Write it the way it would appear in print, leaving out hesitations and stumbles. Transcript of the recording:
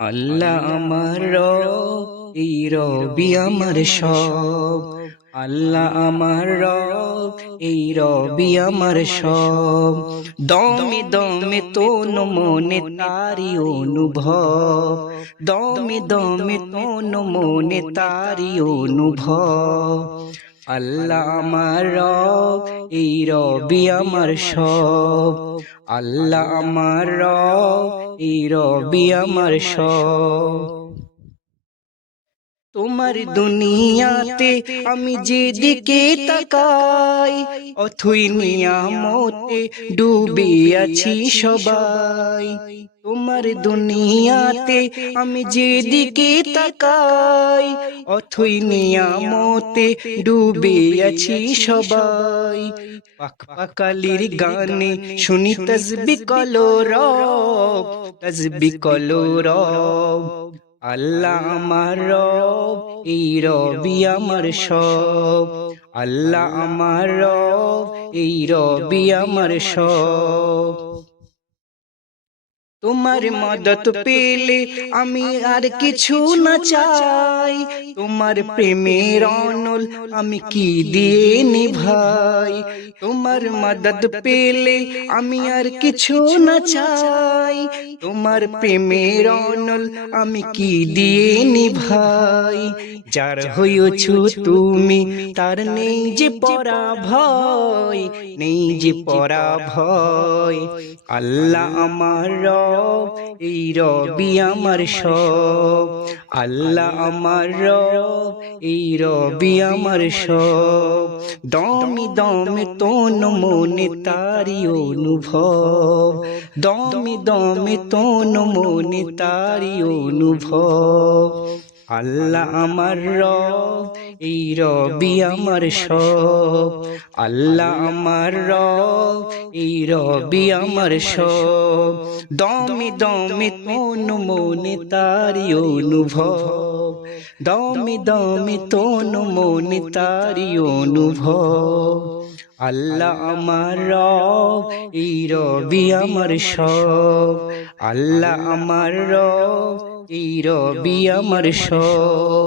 আল্লাহ আমার রব, এই রবি আমার সব। আল্লাহ আমার রব, এই রবি আমার সব। দমে দমে তন মনে তারি অনুভব, দমে দমে তন মনে তারি অনুভব। আল্লাহ আমার রব, এই রবি আমার সব। আল্লাহ আমার রব, এই রবি আমার সব। তোমার দুনিয়াতে আমি যেদিকে তাকাই, অথই নিয়ামতে ডুবে আছি সবাই। তোমার দুনিয়াতে আমি যেদিকে তাকাই, অথই নিয়ামতে ডুবে আছি সবাই। পাক পাকালির গানে শুনি তসবি কলরব, তসবি কলরব। আল্লাহ আমার রব, এই রবি আমার সব। আল্লাহ আমার রব, এই রবি আমার সব। তোমার মদত পেলে আমি আর কিছু না চাই, তোমার প্রেমের অনল আমি কি দিয়ে নিভাই। তোমার মদত পেলে আমি আর কিছু না চাই, তোমার প্রেমের অনল আমি কি দিয়ে নিভাই। যার হইছো তুমি তার নেই যে পরাভয়, নেই যে পরাভয়। আল্লাহ আমার রব, এই রবি আমার সব। আল্লাহ আমার রব, এই রবি আমার সব। দমে দমে তন মনে তারি অনুভব, দমে দমে তন মনে তারি অনুভব। আল্লাহ আমার রব, এই রবি আমার সব। আল্লাহ আমার রব, এই রবি আমার সব। দমে দমে তন মনে তারি অনুভব, দমে দমে তন মনে তারি অনুভব। আল্লাহ আমার রব, এই রবি আমার সব। আল্লাহ আমার রব, এই রবি আমার সব।